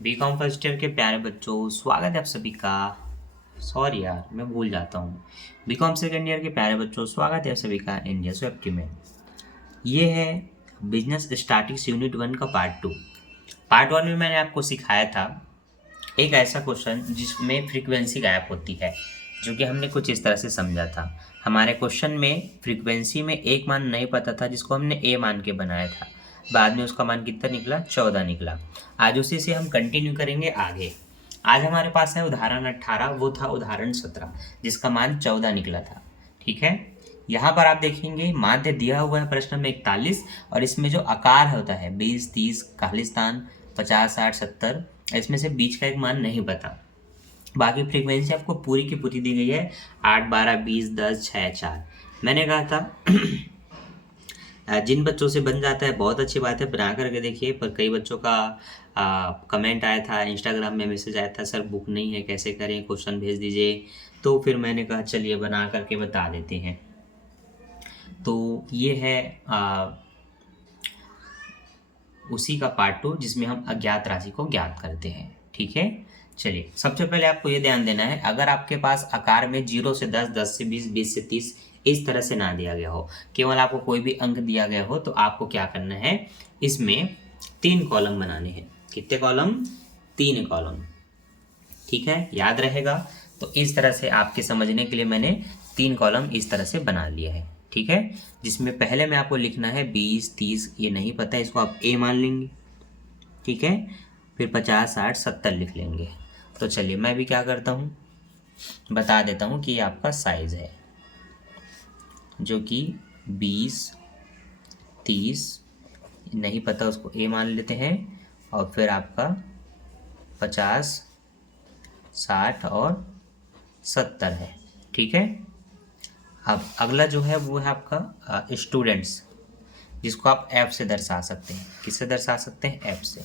BCom first year के प्यारे बच्चों, स्वागत है आप सभी का। सॉरी यार, मैं भूल जाता हूँ। बीकॉम सेकेंड ईयर के प्यारे बच्चों, स्वागत है आप सभी का इंडिया वेब में। ये है बिजनेस स्टैटिस्टिक्स यूनिट 1 का पार्ट 2। पार्ट 1 में मैंने आपको सिखाया था एक ऐसा क्वेश्चन जिसमें फ्रीक्वेंसी गायब होती है, जो कि हमने कुछ इस तरह से समझा था। हमारे क्वेश्चन में फ्रीक्वेंसी में एक मान नहीं पता था, जिसको हमने ए मान के बनाया था। बाद में उसका मान कितना निकला? 14 निकला। आज उसी से हम कंटिन्यू करेंगे आगे। आज हमारे पास है उदाहरण 18, वो था उदाहरण 17 जिसका मान 14 निकला था। ठीक है, यहाँ पर आप देखेंगे माध्य दिया हुआ है प्रश्न में 41, और इसमें जो आकार होता है 20, 30, खालिस्तान, 50, 60, 70, इसमें से बीच का एक मान नहीं पता। बाकी फ्रीक्वेंसी आपको पूरी की पूरी दी गई है 8, 12, 20, 10, 6, 4। मैंने कहा था जिन बच्चों से बन जाता है बहुत अच्छी बात है, बना करके देखिए। पर कई बच्चों का कमेंट आया था, इंस्टाग्राम में मैसेज आया था, सर बुक नहीं है, कैसे करें, क्वेश्चन भेज दीजिए। तो फिर मैंने कहा चलिए बना करके बता देते हैं। तो ये है उसी का पार्ट 2 जिसमें हम अज्ञात राशि को ज्ञात करते हैं। ठीक है, चलिए सबसे पहले आपको ये ध्यान देना है, अगर आपके पास आकार में 0 से 10, 10 से 20, 20 से 30 इस तरह से ना दिया गया हो, केवल आपको कोई भी अंक दिया गया हो, तो आपको क्या करना है, इसमें 3 कॉलम बनाने हैं। कितने कॉलम? 3 कॉलम। ठीक है, याद रहेगा। तो इस तरह से आपके समझने के लिए मैंने 3 कॉलम इस तरह से बना लिया है। ठीक है, जिसमें पहले में आपको लिखना है 20, 30, ये नहीं पता है, इसको आप ए मान लेंगे। ठीक है, फिर 50, 60, 70 लिख लेंगे। तो चलिए मैं भी क्या करता हूँ, बता देता हूँ कि ये आपका साइज़ है, जो कि 20, 30 नहीं पता, उसको ए मान लेते हैं, और फिर आपका 50, 60 और 70 है। ठीक है, अब अगला जो है वो है आपका स्टूडेंट्स, जिसको आप एफ से दर्शा सकते हैं। किससे दर्शा सकते हैं? एफ से।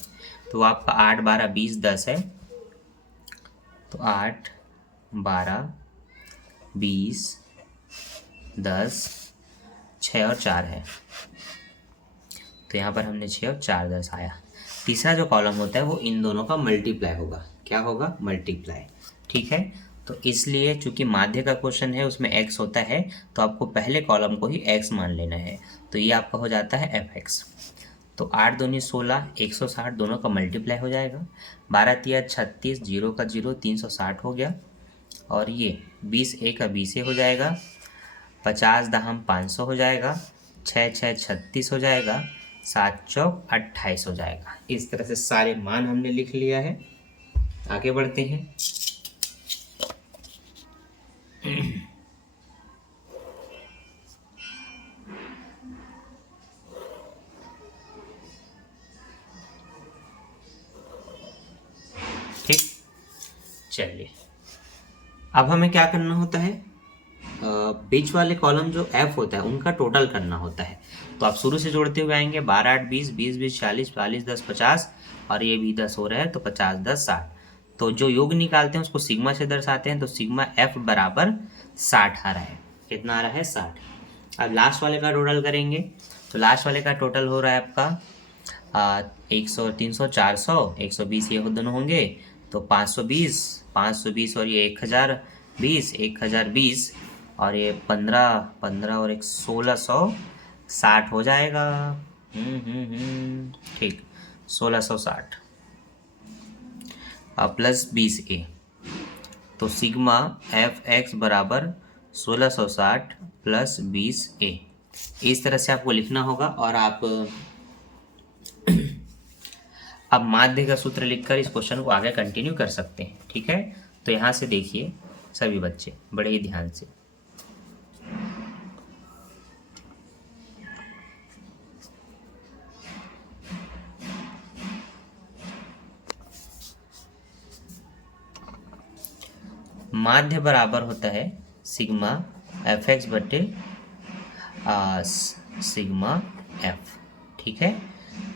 तो आपका 8, 12, 20, 10 है, तो 8, 12, 20, 10, 6 और 4 है, तो यहाँ पर हमने 6 और 4 दर्शाया। तीसरा जो कॉलम होता है वो इन दोनों का मल्टीप्लाई होगा। क्या होगा? मल्टीप्लाई। ठीक है, तो इसलिए चूंकि माध्य का क्वेश्चन है, उसमें x होता है, तो आपको पहले कॉलम को ही x मान लेना है। तो ये आपका हो जाता है fx। तो 8 दूनी 16, 160 दोनों का मल्टीप्लाई हो जाएगा। 12 तिया 36, 0 का 0, 360 हो गया। और ये 20 ए का 20 हो जाएगा, 50 दहम 500 हो जाएगा, 6 6 36 हो जाएगा, 7 चौक 28 हो जाएगा। इस तरह से सारे मान हमने लिख लिया है। आगे बढ़ते हैं। ठीक, चलिए अब हमें क्या करना होता है, बीच वाले कॉलम जो एफ होता है उनका टोटल करना होता है। तो आप शुरू से जोड़ते हुए आएंगे, 12, 8, 20, 20, 20, 40, 40, 10, 50, और ये भी 10 हो रहा है, तो 50, 10, 60। तो जो योग निकालते हैं उसको सिग्मा से दर्शाते हैं, तो सिग्मा एफ बराबर 60 आ रहा है। कितना आ रहा है? 60। अब लास्ट वाले का टोटल करेंगे, तो लास्ट वाले का टोटल हो रहा है आपका 100, 300, 400, 120 ये दोनों होंगे, तो 520, 520 और ये 1020, 1020 और ये 15, 15 और एक 1660 हो जाएगा। ठीक, 1660 प्लस 20a, तो सिग्मा एफ एक्स बराबर 1660 प्लस 20a। इस तरह से आपको लिखना होगा। और आप अब माध्य का सूत्र लिखकर इस क्वेश्चन को आगे कंटिन्यू कर सकते हैं। ठीक है, तो यहाँ से देखिए सभी बच्चे बड़े ही ध्यान से। माध्य बराबर होता है सिग्मा एफ एक्स बटे सिग्मा एफ। ठीक है,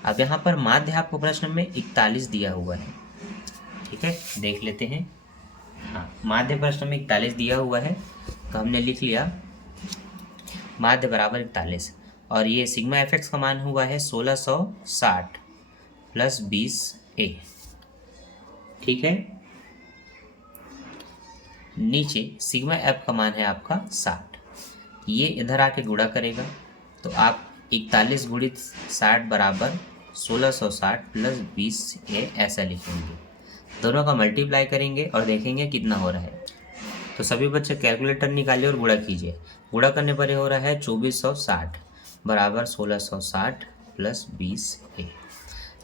अब यहाँ पर माध्य आपको प्रश्न में 41 दिया हुआ है। ठीक है, देख लेते हैं। हाँ, माध्य प्रश्न में 41 दिया हुआ है, तो हमने लिख लिया माध्य बराबर 41, और ये सिग्मा एफ एक्स का मान हुआ है 1660 प्लस 20a। ठीक है। नीचे सिग्मा एफ का मान है आपका 60, ये इधर आके गुणा करेगा तो आप 41 गुणित 60 बराबर 1660 प्लस 20A ऐसा लिखेंगे। दोनों का मल्टीप्लाई करेंगे और देखेंगे कितना हो रहा है। तो सभी बच्चे कैलकुलेटर निकालिए और गुणा कीजिए। गुणा करने पर ये हो रहा है 2460 बराबर 1660 प्लस 20A।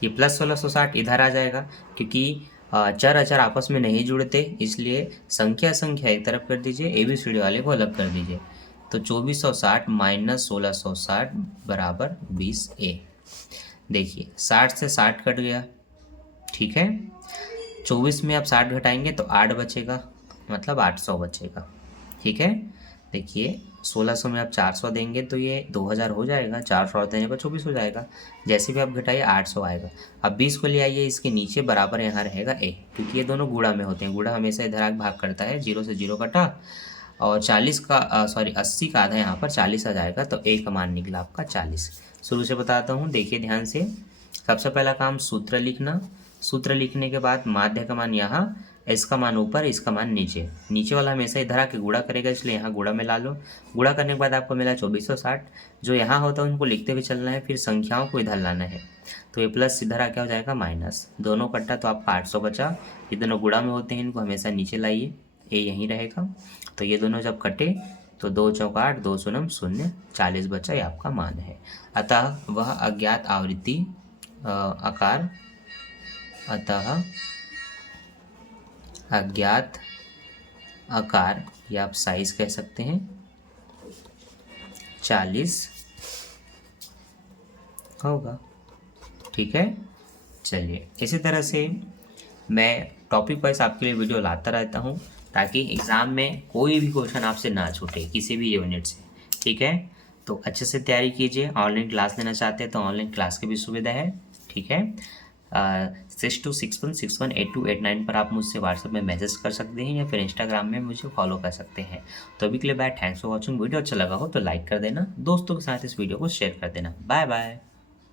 ये प्लस 1660 इधर आ जाएगा क्योंकि चर अचर आपस में नहीं जुड़ते, इसलिए संख्या संख्या एक तरफ कर दीजिए, ABCD वाले को अलग कर दीजिए। तो 2460 माइनस 1660 बराबर 20A। देखिए 60 से 60 कट गया, ठीक है। 24 में आप 60 घटाएंगे तो 8 बचेगा, मतलब 800 बचेगा, ठीक है। देखिए 1600 में आप 400 देंगे तो ये 2000 हो जाएगा, 400 और देने पर 24 हो जाएगा। जैसे भी आप घटाइए 800 आएगा। अब 20 को ले आइए इसके नीचे, बराबर यहाँ रहेगा A, क्योंकि ये दोनों गुणा में होते हैं। गुणा हमेशा इधर आगे भाग करता है, 0 से 0 कटा और 40 का 80 का आधा यहाँ पर 40 आ जाएगा, तो A का मान निकला आपका 40। शुरू से बताता हूँ, देखिए ध्यान से। सबसे पहला काम सूत्र लिखना। सूत्र लिखने के बाद माध्य का मान यहाँ, इसका मान ऊपर, इसका मान नीचे। नीचे वाला हमेशा इधर आके गुणा करेगा, इसलिए यहाँ गुणा में ला लो। गुणा करने के बाद आपको मिला 2460। जो यहाँ होता है उनको लिखते हुए चलना है, फिर संख्याओं को इधर लाना है। तो ये प्लस इधर आके हो जाएगा माइनस, दोनों कट्टा तो आपका 800 बचा। ये दोनों गुणा में होते हैं, इनको हमेशा नीचे लाइए, ये यहीं रहेगा। तो ये दोनों जब कटे तो 2 चौका 8, 2 शून्य 0, 40 बचा, ये आपका मान है। अतः वह अज्ञात आवृत्ति आकार, अतः अज्ञात आकार या आप साइज कह सकते हैं 40 होगा, ठीक है। चलिए इसी तरह से मैं टॉपिक वाइज आपके लिए वीडियो लाता रहता हूँ, ताकि एग्ज़ाम में कोई भी क्वेश्चन आपसे ना छूटे किसी भी यूनिट से, ठीक है। तो अच्छे से तैयारी कीजिए। ऑनलाइन क्लास लेना चाहते हैं तो ऑनलाइन क्लास की भी सुविधा है, ठीक है। 6261618289 पर आप मुझसे व्हाट्सएप में मैसेज कर सकते हैं या फिर इंस्टाग्राम में मुझे फॉलो कर सकते हैं। तो अभी के लिए bye. Thanks for watching. Video अच्छा लगा हो तो लाइक कर देना, दोस्तों के साथ इस वीडियो को शेयर कर देना। Bye bye.